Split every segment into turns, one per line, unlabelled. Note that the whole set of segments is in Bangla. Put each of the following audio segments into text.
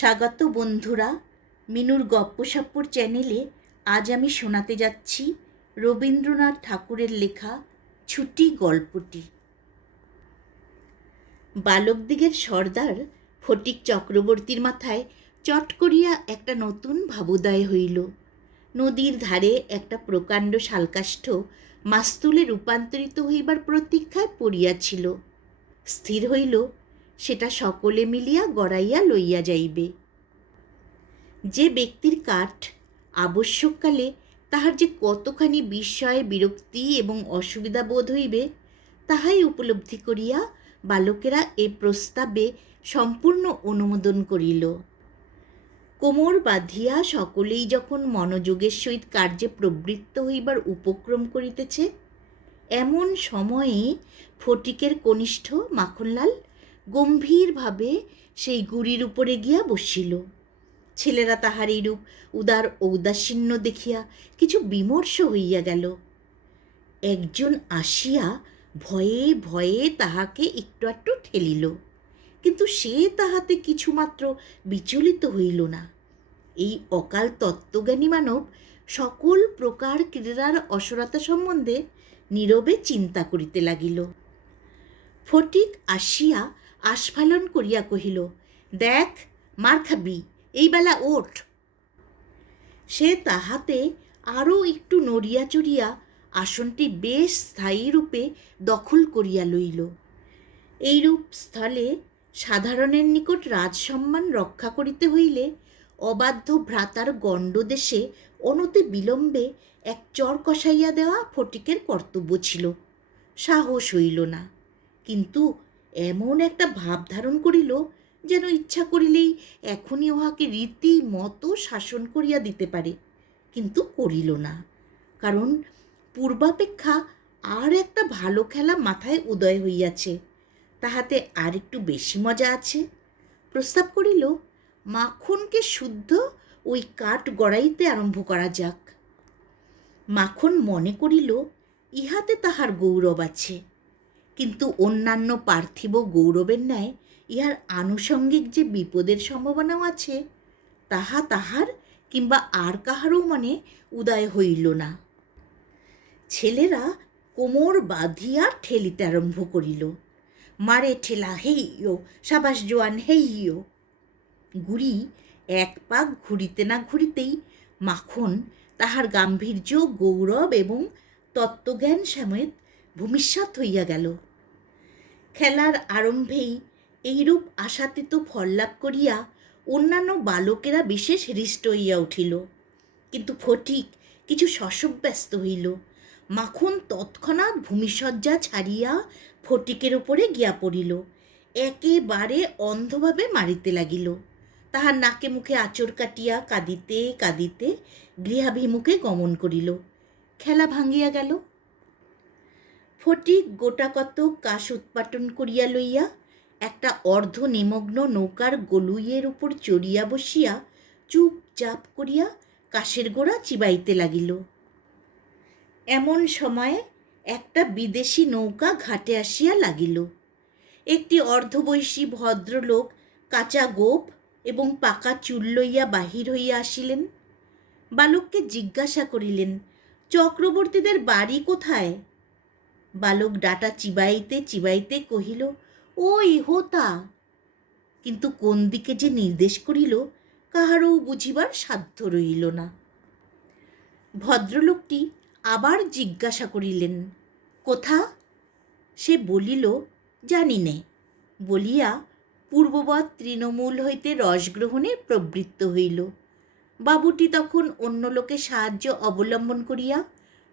স্বাগত বন্ধুরা, মিনুর গপ্পসাপ্পর চ্যানেলে আজ আমি শোনাতে যাচ্ছি রবীন্দ্রনাথ ঠাকুরের লেখা ছুটি গল্পটি। বালকদিগের সর্দার ফটিক চক্রবর্তীর মাথায় চট করিয়া একটা নতুন ভাবোদয় হইল। নদীর ধারে একটা প্রকাণ্ড শালকাষ্ঠ মাস্তুলে রূপান্তরিত হইবার প্রতীক্ষায় পড়িয়াছিল। স্থির হইল সেটা সকলে মিলিয়া গড়াইয়া লইয়া যাইবে। যে ব্যক্তির কাঠ আবশ্যককালে তাহার যে কতখানি বিস্ময় বিরক্তি এবং অসুবিধা বোধ হইবে, তাহাই উপলব্ধি করিয়া বালকেরা এ প্রস্তাবে সম্পূর্ণ অনুমোদন করিল। কোমর বাঁধিয়া সকলেই যখন মনোযোগের সহিত কার্যে প্রবৃত্ত হইবার উপক্রম করিতেছে, এমন সময়ে ফটিকের কনিষ্ঠ মাখনলাল গম্ভীরভাবে সেই গুড়ির উপরে গিয়া বসিল। ছেলেরা তাহার এইরূপ উদার ঔদাসীন্য দেখিয়া কিছু বিমর্ষ হইয়া গেল। একজন আসিয়া ভয়ে ভয়ে তাহাকে একটু একটু ঠেলিল, কিন্তু সে তাহাতে কিছুমাত্র বিচলিত হইল না। এই অকাল তত্ত্বজ্ঞানী মানব সকল প্রকার ক্রীড়ার অসরতা সম্বন্ধে নীরবে চিন্তা করিতে লাগিল। ফটিক আসিয়া আস্ফালন করিয়া কহিল, দেখ মার খাবি এই বেলা ওঠ সে তাহাতে আরও একটু নড়িয়া চড়িয়া আসনটি বেশ স্থায়ী রূপে দখল করিয়া লইল। এইরূপ স্থলে সাধারণের নিকট রাজসম্মান রক্ষা করিতে হইলে অবাধ্য ভ্রাতার গণ্ডদেশে অনতি বিলম্বে এক চর কষাইয়া দেওয়া ফটিকের কর্তব্য ছিল। সাহস হইল না। কিন্তু এমন একটা ভাব ধারণ করিল যেন ইচ্ছা করিলেই এখনই উহাকে রীতি মতো শাসন করিয়া দিতে পারে, কিন্তু করিল না। কারণ পূর্বাপেক্ষা আর একটা ভালো খেলা মাথায় উদয় হইয়াছে, তাহাতে আর একটু বেশি মজা আছে। প্রস্তাব করিল, মাখনকে শুদ্ধ ওই কাঠ গড়াইতে আরম্ভ করা যাক। মাখন মনে করিল, ইহাতে তাহার গৌরব আছে। কিন্তু অন্যান্য পার্থিব গৌরবের ন্যায় ইহার আনুষঙ্গিক যে বিপদের সম্ভাবনাও আছে, তাহা তাহার কিংবা আর কাহারও মনে উদয় হইল না। ছেলেরা কোমর বাঁধিয়া ঠেলিতে আরম্ভ করিল। মারে ঠেলা হেইও সাবাস জোয়ান হেইও গুড়ি এক পাক ঘুরিতে না ঘুরিতেই মাখন তাহার গাম্ভীর্য, গৌরব এবং তত্ত্বজ্ঞান সমেত ভূমিষ্যৎ হইয়া গেল। খেলার আরম্ভেই এইরূপ আশাতীত ফললাভ করিয়া অন্যান্য বালকেরা বিশেষ হৃষ্ট হইয়া উঠিল। কিন্তু ফটিক কিছু শশব্যস্ত হইল। মাখন তৎক্ষণাৎ ভূমিসজ্জা ছাড়িয়া ফটিকের ওপরে গিয়া পড়িল। একেবারে অন্ধভাবে মারিতে লাগিল। তাহার নাকে মুখে আচর কাটিয়া কাঁদিতে কাঁদিতে গৃহাভিমুখে গমন করিল। খেলা ভাঙ্গিয়া গেল। ফটিক গোটাকত কাশ উৎপাটন করিয়া লইয়া, একটা অর্ধ নিমগ্ন নৌকার গলুইয়ের উপর চড়িয়া বসিয়া চুপচাপ করিয়া কাশের গোড়া চিবাইতে লাগিল। এমন সময়ে একটা বিদেশি নৌকা ঘাটে আসিয়া লাগিল। একটি অর্ধবয়সী ভদ্রলোক কাঁচা গোপ এবং পাকা চুল লইয়া বাহির হইয়া আসিলেন। বালককে জিজ্ঞাসা করিলেন, চক্রবর্তীদের বাড়ি কোথায়? বালক ডাটা চিবাইতে চিবাইতে কহিল, ওই হোতা। কিন্তু কোন দিকে যে নির্দেশ করিল, কাহারও বুঝিবার সাধ্য রহিল না। ভদ্রলোকটি আবার জিজ্ঞাসা করিলেন, কোথা? সে বলিল, জানি নে। বলিয়া পূর্ববৎ তৃণমূল হইতে রসগ্রহণে প্রবৃত্ত হইল। বাবুটি তখন অন্য লোকের সাহায্য অবলম্বন করিয়া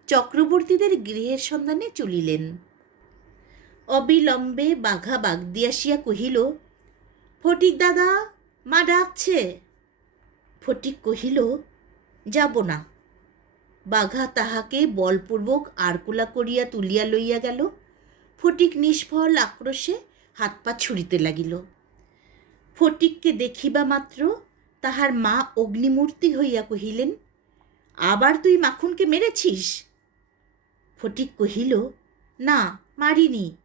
চক্রবর্তীদের গৃহের সন্ধানে চলিলেন। অবিলম্বে বাঘা বাগ দিয়াসিয়া কহিল, ফটিক দাদা, মা ডাকছে। ফটিক কহিল, যাব না। বাঘা তাহাকে বলপূর্বক আরকুলা করিয়া তুলিয়া লইয়া গেল। ফটিক নিষ্ফল আক্রোশে হাত পা ছুড়িতে লাগিল। ফটিককে দেখিবা মাত্র তাহার মা অগ্নিমূর্তি হইয়া কহিলেন, আবার তুই মাখনকে মেরেছিস? ফটিক কহিল, না, মারিনি।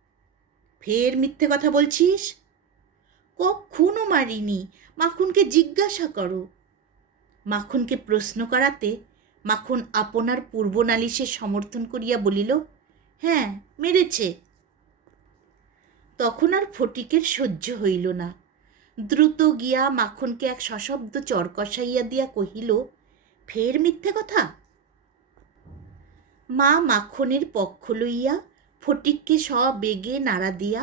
ফের মিথ্যে কথা বলছিস? কখনো মারিনি, মাখনকে জিজ্ঞাসা করো। মাখনকে প্রশ্ন করাতে মাখন আপনার পূর্ব নালিশে সমর্থন করিয়া বলিল হ্যাঁ মেরেছে। তখন আর ফটিকের সহ্য হইল না। দ্রুত গিয়া মাখনকে এক সশব্দ চর কষাইয়া দিয়া কহিল, ফের মিথ্যে কথা? মা মাখনের পক্ষ লইয়া ফটিককে সবেগে নাড়া দিয়া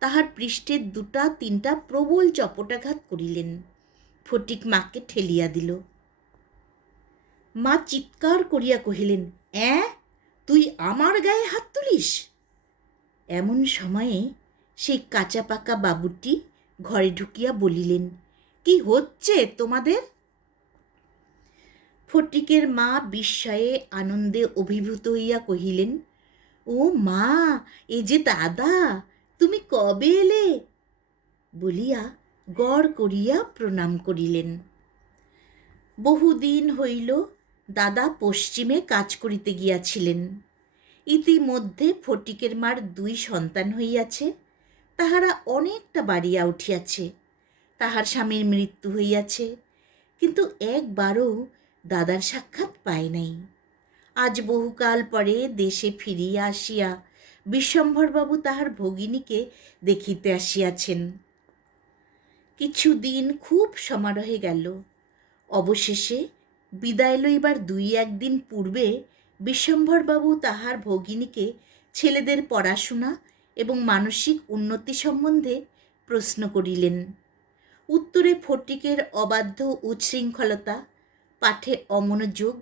তাহার পৃষ্ঠের দুটা তিনটা প্রবল চপটাঘাত করিলেন। ফটিক মাকে ঠেলিয়া দিল। মা চিৎকার করিয়া কহিলেন, অ্যাঁ, তুই আমার গায়ে হাত তুলিস? এমন সময়ে সেই কাঁচা পাকা বাবুটি ঘরে ঢুকিয়া বলিলেন, কি হচ্ছে তোমাদের? ফটিকের মা বিস্ময়ে আনন্দে অভিভূত হইয়া কহিলেন, ও মা, এ যে দাদা, তুমি কবে এলে? বলিয়া গড় করিয়া প্রণাম করিলেন। বহুদিন হইল দাদা পশ্চিমে কাজ করিতে গিয়াছিলেন। ইতিমধ্যে ফটিকের মার দুই সন্তান হইয়াছে, তাহারা অনেকটা বাড়িয়া উঠিয়াছে, তাহার স্বামীর মৃত্যু হইয়াছে, কিন্তু একবারও দাদার সাক্ষাৎ পায় নাই। আজ বহুকাল পরে দেশে ফিরিয়া আসিয়া বিশ্বম্ভরবাবু তাহার ভগিনীকে দেখিতে আসিয়াছেন। কিছুদিন খুব সমারোহে গেল। অবশেষে বিদায় লইবার দুই একদিন পূর্বে বিশ্বম্ভরবাবু তাহার ভগিনীকে ছেলেদের পড়াশোনা এবং মানসিক উন্নতি সম্বন্ধে প্রশ্ন করিলেন। উত্তরে ফটিকের অবাধ্য উচ্ছৃঙ্খলতা পাঠে অমনোযোগ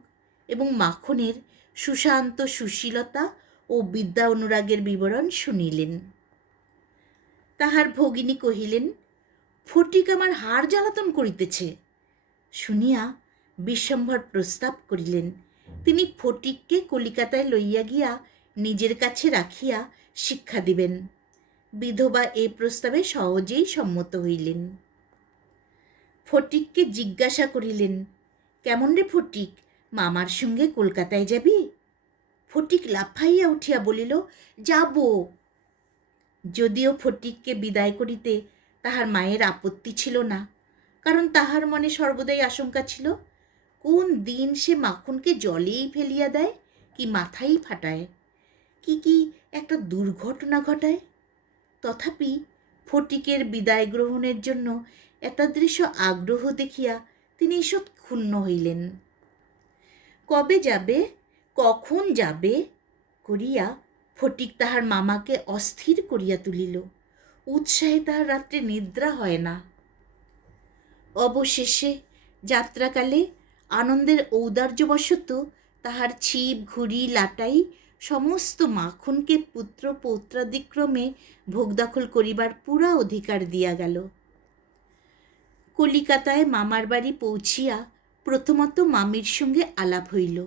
এবং মাখনের সুশান্ত সুশীলতা ও বিদ্যা অনুরাগের বিবরণ শুনিলেন। তাহার ভগিনী কহিলেন, ফটিক আমার হার জ্বালাতন করিতেছে। শুনিয়া বিশ্বম্ভর প্রস্তাব করিলেন, তিনি ফটিককে কলিকাতায় লইয়া গিয়া নিজের কাছে রাখিয়া শিক্ষা দিবেন। বিধবা এই প্রস্তাবে সহজেই সম্মত হইলেন। ফটিককে জিজ্ঞাসা করিলেন কেমন রে ফটিক? মামার সঙ্গে কলকাতায় যাবি? ফটিক লাফাইয়া উঠিয়া বলিল, যাব। যদিও ফটিককে বিদায় করিতে তাহার মায়ের আপত্তি ছিল না, কারণ তাহার মনে সর্বদাই আশঙ্কা ছিল, কোন দিন সে মাখনকে জলেই ফেলিয়া দেয় কি মাথাই ফাটায়? কি কি একটা দুর্ঘটনা ঘটায়? তথাপি ফটিকের বিদায় গ্রহণের জন্য এতাদৃশ আগ্রহ দেখিয়া তিনি ঈষৎ ক্ষুণ্ণ হইলেন। কবে যাবে, কখন যাবে করিয়া ফটিক তাহার মামাকে অস্থির করিয়া তুলিল। উৎসাহে তাহার রাত্রে নিদ্রা হয় না। অবশেষে যাত্রাকালে আনন্দের ঔদার্যবশত তাহার ছিপ, ঘুড়ি, লাটাই সমস্ত মাখনকে পুত্র পৌত্রাদিক্রমে ভোগদখল করিবার পুরা অধিকার দিয়া গেল। কলিকাতায় মামার বাড়ি পৌঁছিয়া প্রথমত মামির সঙ্গে আলাপ হইল।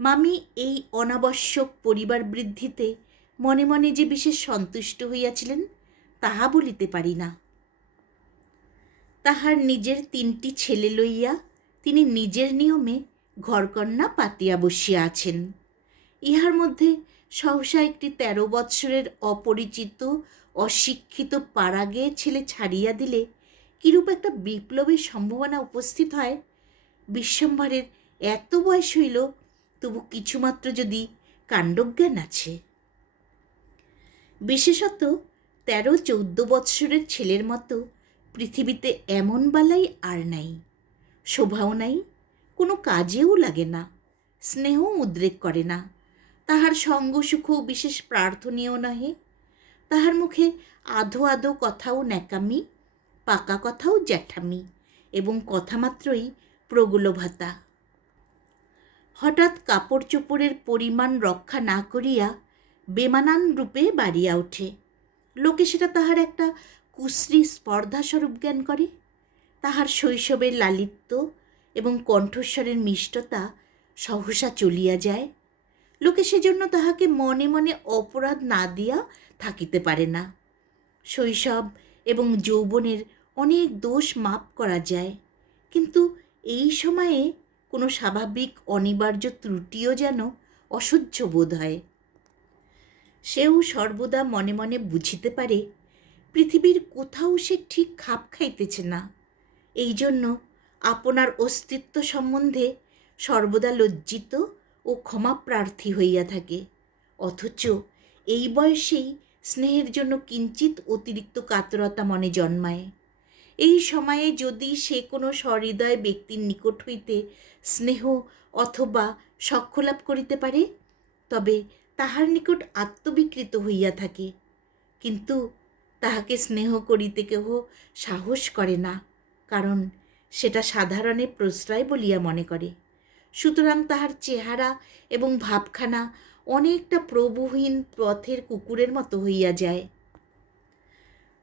মামি এই অনাবশ্যক পরিবার বৃদ্ধিতে মনে মনে যে বিশেষ সন্তুষ্ট হইয়াছিলেন, তাহা বলিতে পারি না। তাহার নিজের তিনটি ছেলে লইয়া তিনি নিজের নিয়মে ঘরকন্যা পাতিয়া বসিয়া আছেন। ইহার মধ্যে সহসা একটি তেরো বৎসরের অপরিচিত, অশিক্ষিত পাড়াগে ছেলে ছাড়িয়া দিলে কিরূপ একটা বিপ্লবের সম্ভাবনা উপস্থিত হয়? বিশ্বম্ভরের এত বয়স হইল, তবু কিছুমাত্র যদি কাণ্ডজ্ঞান আছে। বিশেষত তেরো চৌদ্দ বৎসরের ছেলের মতো পৃথিবীতে এমন বালাই আর নাই। শোভাও নাই, কোনো কাজেও লাগে না স্নেহ উদ্রেক করে না। তাহার সঙ্গ সুখও বিশেষ প্রার্থনীয় নহে। তাহার মুখে আধো আধো কথাও ন্যাকামি পাকা কথাও জ্যাঠামি এবং কথামাত্রই প্রগুলভাতা। হঠাৎ কাপড় চোপড়ের পরিমাণ রক্ষা না করিয়া বেমানান রূপে বাড়িয়া ওঠে। লোকে সেটা তাহার একটা কুশ্রী স্পর্ধাস্বরূপ জ্ঞান করে। তাহার শৈশবের লালিত্য এবং কণ্ঠস্বরের মিষ্টতা সহসা চলিয়া যায়। লোকে সেজন্য তাহাকে মনে মনে অপরাধ না দিয়া থাকিতে পারে না। শৈশব এবং যৌবনের অনেক দোষ মাপ করা যায়। কিন্তু এই সময়ে কোনো স্বাভাবিক অনিবার্য ত্রুটিও যেন অসহ্য বোধ হয়। সেও সর্বদা মনে মনে বুঝিতে পারে, পৃথিবীর কোথাও সে ঠিক খাপ খাইতেছে না। এই জন্য আপনার অস্তিত্ব সম্বন্ধে সর্বদা লজ্জিত ও ক্ষমাপ্রার্থী হইয়া থাকে। অথচ এই বয়সেই স্নেহের জন্য কিঞ্চিত অতিরিক্ত কাতরতা মনে জন্মায়। এই সময়ে যদি সে কোনো সহৃদয় ব্যক্তির নিকট হইতে স্নেহ অথবা সক্ষলাভ করিতে পারে, তবে তাহার নিকট আত্মবিকৃত হইয়া থাকে। কিন্তু তাহাকে স্নেহ করিতে কেহ সাহস করে না, কারণ সেটা সাধারণে প্রশ্রয় বলিয়া মনে করে। সুতরাং তাহার চেহারা এবং ভাবখানা অনেকটা প্রভুহীন পথের কুকুরের মতো হইয়া যায়।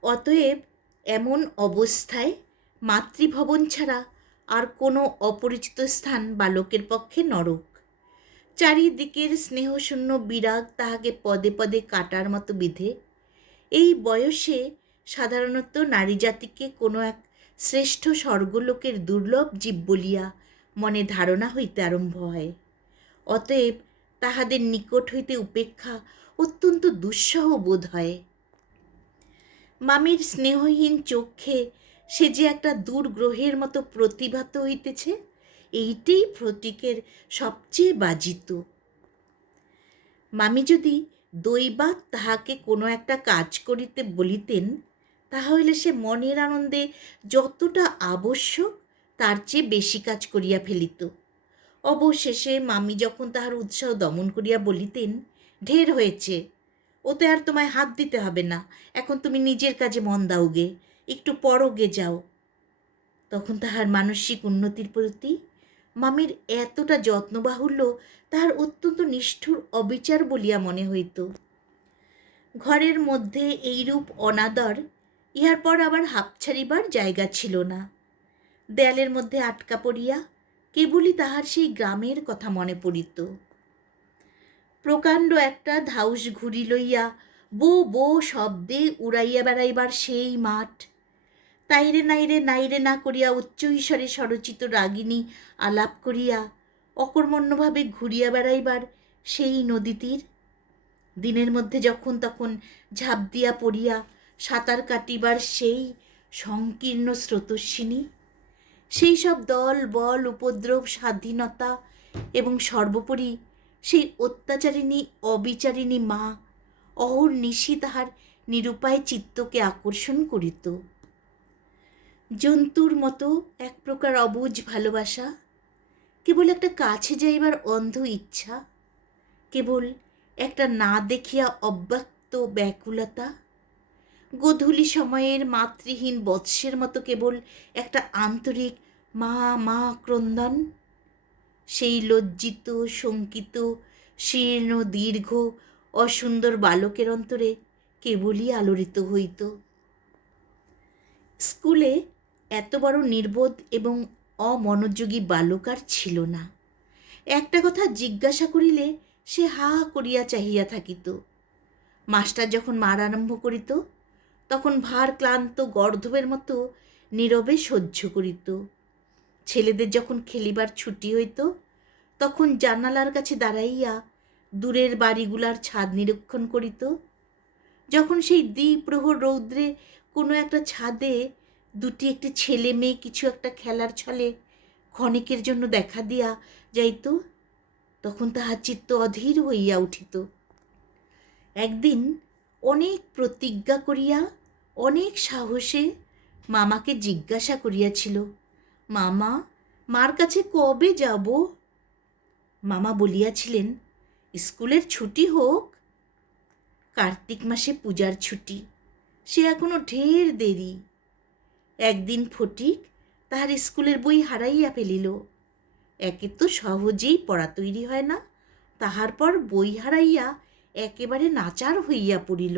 অতএব এমন অবস্থায় মাতৃভবন ছাড়া আর কোনো অপরিচিত স্থান বালকের পক্ষে নরক। চারিদিকের স্নেহশূন্য বিরাগ তাহাকে পদে পদে কাটার মতো বিধে। এই বয়সে সাধারণত নারী জাতিকে কোনো এক শ্রেষ্ঠ স্বর্গলোকের দুর্লভ জীব বলিয়া মনে ধারণা হইতে আরম্ভ হয়। অতএব তাহাদের নিকট হইতে উপেক্ষা অত্যন্ত দুঃসহ বোধ হয়। মামির স্নেহহীন চোখে সে যে একটা দূর গ্রহের মতো প্রতিভাত হইতেছে, এইটাই প্রতীকের সবচেয়ে বাজিত। মামি যদি দৈবাত তাহাকে কোনো একটা কাজ করিতে বলিতেন, তাহলে সে মনের আনন্দে যতটা আবশ্যক তার চেয়ে বেশি কাজ করিয়া ফেলিত। অবশেষে মামি যখন তাহার উৎসাহ দমন করিয়া বলিতেন, ঢের হয়েছে। ওতে আর তোমায় হাত দিতে হবে না। এখন তুমি নিজের কাজে মন দাওগে। একটু পরগে যাও। তখন তাহার মানসিক উন্নতির প্রতি মামির এতটা যত্নবাহুল্য তাহার অত্যন্ত নিষ্ঠুর অবিচার বলিয়া মনে হইত। ঘরের মধ্যে এইরূপ অনাদর ইহার পর আবার হাঁপ ছাড়িবার জায়গা ছিল না। দেয়ালের মধ্যে আটকা পড়িয়া কেবলই তাহার সেই গ্রামের কথা মনে পড়িত। প্রকাণ্ড একটা ধাউস ঘুরি লইয়া বো বো শব্দে উড়াইয়া বেড়াইবার সেই মাঠ। তাইরে নাইরে নাইরে না করিয়া উচ্চ ঈশ্বরে স্বরচিত রাগিনী আলাপ করিয়া অকর্মণ্যভাবে ঘুরিয়া বেড়াইবার সেই নদীতীর। দিনের মধ্যে যখন তখন ঝাঁপ দিয়া পড়িয়া সাঁতার কাটিবার সেই সংকীর্ণ স্রোতস্বিনী। সেই সব দল, বল, উপদ্রব, স্বাধীনতা এবং সর্বোপরি সেই অত্যাচারিণী, অবিচারিণী মা অহর নিশি তাহার নিরুপায় চিত্তকে আকর্ষণ করিত। জন্তুর মতো এক প্রকার অবুঝ ভালোবাসা, কেবল একটা কাছে যাইবার অন্ধ ইচ্ছা, কেবল একটা না দেখিয়া অব্যক্ত ব্যাকুলতা গোধূলি সময়ের মাতৃহীন বৎসের মতো কেবল একটা আন্তরিক মা মা ক্রন্দন। সেই লজ্জিত, শঙ্কিত, শীর্ণ, দীর্ঘ, অসুন্দর বালকের অন্তরে কেবলই আলোড়িত হইত। স্কুলে এত বড় নির্বোধ এবং অমনোযোগী বালক আর ছিল না। একটা কথা জিজ্ঞাসা করিলে সে হা করিয়া চাহিয়া থাকিত। মাস্টার যখন মার আরম্ভ করিত তখন ভার ক্লান্ত গর্ধবের মতো নীরবে সহ্য করিত। ছেলেদের যখন খেলিবার ছুটি হইত, তখন জানালার কাছে দাঁড়াইয়া দূরের বাড়িগুলার ছাদ নিরীক্ষণ করিত। যখন সেই দ্বিপ্রহর রৌদ্রে কোনো একটা ছাদে দুটি একটি ছেলে মেয়ে কিছু একটা খেলার ছলে ক্ষণিকের জন্য দেখা দিয়া যাইত, তখন তাহার চিত্ত অধীর হইয়া উঠিত। একদিন অনেক প্রতিজ্ঞা করিয়া অনেক সাহসে মামাকে জিজ্ঞাসা করিয়াছিল, মামা, মার কাছে কবে যাব? মামা বলিয়াছিলেন, স্কুলের ছুটি হোক। কার্তিক মাসে পূজার ছুটি, সে এখনও ঢের দেরি। একদিন ফটিক তাহার স্কুলের বই হারাইয়া ফেলিল। একে তো সহজেই পড়া তৈরি হয় না, তাহার পর বই হারাইয়া একেবারে নাচার হইয়া পড়িল।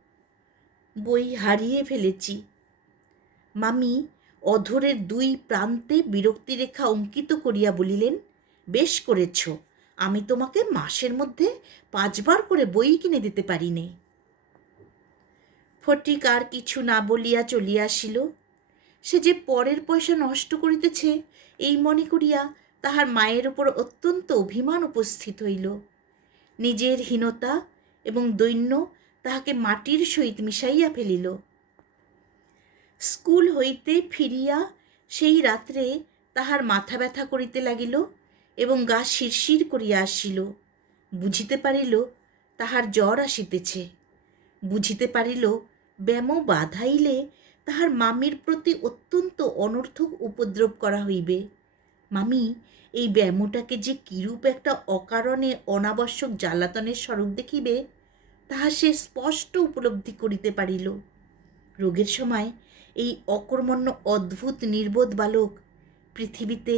বই হারিয়ে ফেলেছি। মামি অধরের দুই প্রান্তে বিরক্তিরেখা অঙ্কিত করিয়া বলিলেন, বেশ করেছ, আমি তোমাকে মাসের মধ্যে পাঁচবার করে বই কিনে দিতে পারি নে ফটিক আর কিছু না বলিয়া চলিয়া আসিল। সে যে পরের পয়সা নষ্ট করিতেছে, এই মনে করিয়া তাহার মায়ের ওপর অত্যন্ত অভিমান উপস্থিত হইল। নিজের হীনতা এবং দৈন্য তাহাকে মাটির সহিত মিশাইয়া ফেলিল। স্কুল হইতে ফিরিয়া সেই রাত্রে তাহার মাথা ব্যথা করিতে লাগিল এবং গা শিরশির করিয়া আসিল। বুঝিতে পারিল, তাহার জ্বর আসিতেছে। বুঝিতে পারিল, ব্যাম বাধাইলে তাহার মামির প্রতি অত্যন্ত অনর্থক উপদ্রব করা হইবে। মামি, এই ব্যামোটাকে যে কিরূপ একটা অকারণে অনাবশ্যক জ্বালাতনের স্বরূপ দেখিবে? তাহা সে স্পষ্ট উপলব্ধি করিতে পারিল। রোগের সময় এই অকর্মণ্য, অদ্ভুত, নির্বোধ বালক পৃথিবীতে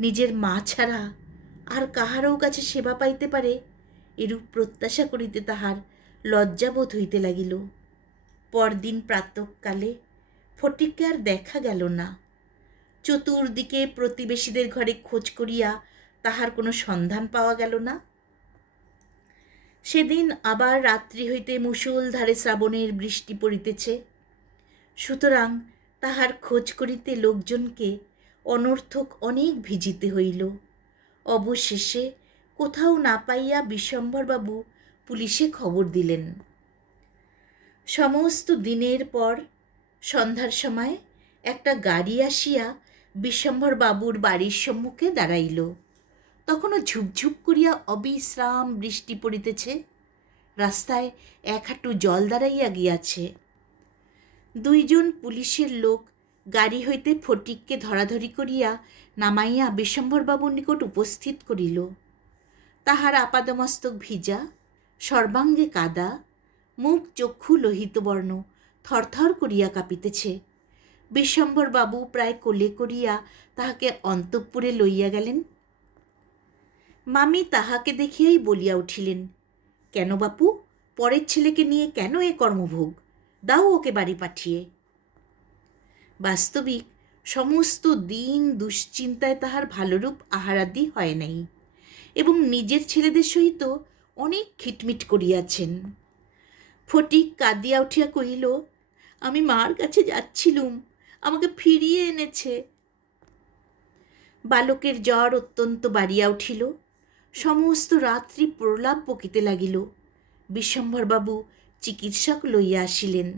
নিজের মা ছাড়া আর কাহারও কাছে সেবা পাইতে পারে, এরূপ প্রত্যাশা করিতে তাহার লজ্জাবোধ হইতে লাগিল। পরদিন প্রাতঃকালে ফটিককে আর দেখা গেল না। চতুর্দিকে প্রতিবেশীদের ঘরে খোঁজ করিয়া তাহার কোনো সন্ধান পাওয়া গেল না। সেদিন আবার রাত্রি হইতে মুষলধারে শ্রাবণের বৃষ্টি পড়িতেছে। সুতরাং তাহার খোঁজ করিতে লোকজনকে অনর্থক অনেক ভিজিতে হইল। অবশেষে কোথাও না পাইয়া বিশ্বম্ভরবাবু পুলিশে খবর দিলেন। সমস্ত দিনের পর সন্ধ্যার সময় একটা গাড়ি আসিয়া বিশ্বম্ভর বাবুর বাড়ির সম্মুখে দাঁড়াইল। তখনও ঝুপঝুপ করিয়া অবিশ্রাম বৃষ্টি পড়িতেছে। রাস্তায় এক হাঁটু জল দাঁড়াইয়া গিয়াছে। দুইজন পুলিশের লোক গাড়ি হইতে ফটিককে ধরাধরি করিয়া নামাইয়া বিশ্বম্ভরবাবুর নিকট উপস্থিত করিল। তাহার আপাদমস্তক ভিজা, সর্বাঙ্গে কাদা, মুখ চক্ষু লোহিত লোহিতবর্ণ থরথর করিয়া কাঁপিতেছে। বিশ্বম্ভরবাবু প্রায় কোলে করিয়া তাহাকে অন্তঃপুরে লইয়া গেলেন। মামি তাহাকে দেখিয়াই বলিয়া উঠিলেন, কেন বাপু, পরের ছেলেকে নিয়ে কেন এ কর্মভোগ? দাও ওকে বাড়ি পাঠিয়ে। বাস্তবিক সমস্ত দিন দুশ্চিন্তায় তাহার ভালোরূপ আহারাদি হয় নাই এবং নিজের ছেলেদের সহিত অনেক খিটমিট করিয়াছেন। ফটিক কাঁদিয়া উঠিয়া কহিল, আমি মার কাছে যাচ্ছিলুম, আমাকে ফিরিয়ে এনেছে। বালকের জ্বর অত্যন্ত বাড়িয়া উঠিল সমস্ত রাত্রি প্রলাপ বকিতে লাগিল। বিশ্বম্ভরবাবু চিকিৎসক লইয়া আসিলেন।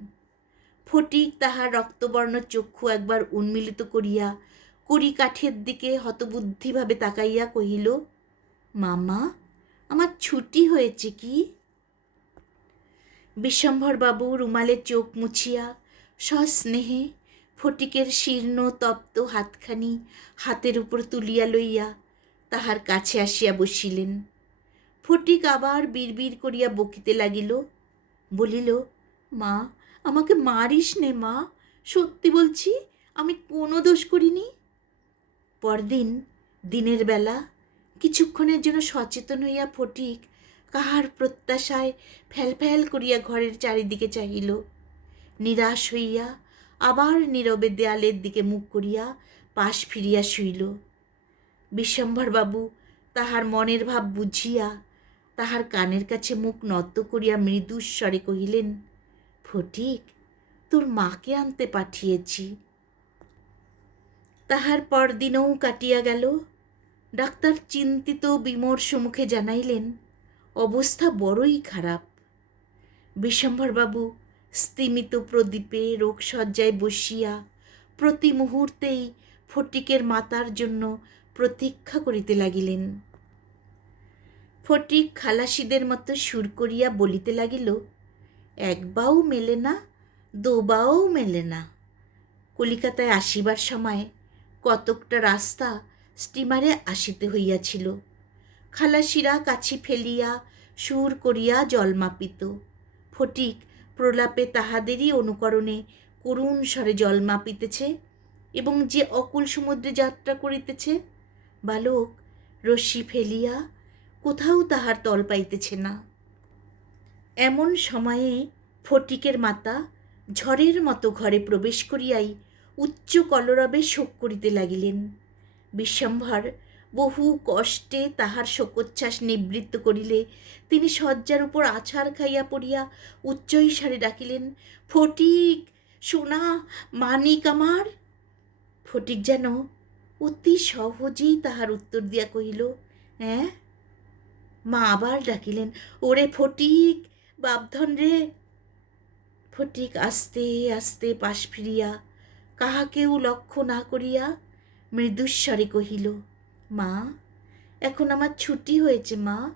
ফটিক তাহার রক্তবর্ণ চক্ষু একবার উন্মিলিত করিয়া কুড়ি কাঠের দিকে হতবুদ্ধিভাবে তাকাইয়া কহিল, মামা, আমার ছুটি হয়েছে কি? বিশ্বম্ভরবাবু রুমালে চোখ মুছিয়া সস্নেহে ফটিকের শীর্ণ, তপ্ত হাতখানি হাতের উপর তুলিয়া লইয়া তাহার কাছে আসিয়া বসিলেন। ফটিক আবার বিড়বিড় করিয়া বকিতে লাগিল, বলিল, মা, আমাকে মারিস নে মা, সত্যি বলছি, আমি কোনো দোষ করিনি? পরদিন দিনের বেলা কিছুক্ষণের জন্য সচেতন হইয়া ফটিক কাহার প্রত্যাশায় ফ্যাল ফ্যাল করিয়া ঘরের চারিদিকে চাহিল। নিরাশ হইয়া আবার নীরবে দেয়ালের দিকে মুখ করিয়া পাশ ফিরিয়া শুইল। বিশ্বম্ভরবাবু, তাহার মনের ভাব বুঝিয়া, তাহার কানের কাছে মুখ নত করিয়া মৃদুস্বরে কহিলেন, ফটিক, তোর মাকে আনতে পাঠিয়েছি। তাহার পরদিনও কাটিয়া গেল। ডাক্তার চিন্তিত বিমর্ষ মুখে জানাইলেন, অবস্থা বড়ই খারাপ। বিশ্বম্ভরবাবু, স্তিমিত প্রদীপে রোগসজ্জায় বসিয়া, প্রতি মুহূর্তেই ফটিকের মাতার জন্য প্রতীক্ষা করিতে লাগিলেন। ফটিক খালাসিদের মতো সুর করিয়া বলিতে লাগিল এক বাও মেলে না, দোবাও মেলে না। কলিকাতায় আসিবার সময় কতকটা রাস্তা স্টিমারে আসিতে হইয়াছিল। খালাসিরা কাছি ফেলিয়া সুর করিয়া জল মাপিত। ফটিক প্রলাপে তাহাদেরই অনুকরণে করুণ স্বরে জল মাপিতেছে এবং যে অকুল সমুদ্রে যাত্রা করিতেছে বালক, রশ্মি ফেলিয়া কোথাও তাহার তল পাইতেছে না। এমন সময়ে ফটিকের মাতা ঝড়ের মতো ঘরে প্রবেশ করিয়াই উচ্চ কলরবে শোক করিতে লাগিলেন। বিশ্বম্ভর বহু কষ্টে তাহার শোকোচ্ছ্বাস নিবৃত্ত করিলে তিনি শয্যার উপর আছাড় খাইয়া পড়িয়া উচ্চৈস্বরে ডাকিলেন, ফটিক, সোনা, মানিক আমার? ফটিক যেন অতি সহজেই তাহার উত্তর দিয়া কহিল হ্যাঁ? মা আবার ডাকিলেন, ওরে ফটিক, বাপধন রে! ফটিক, আস্তে আস্তে পাশ ফিরিয়া, কাহাকেও লক্ষ্য না করিয়া মৃদুস্বরে কহিল, মা, এখন আমার ছুটি হয়েছে মা,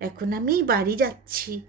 এখন আমি বাড়ি যাচ্ছি।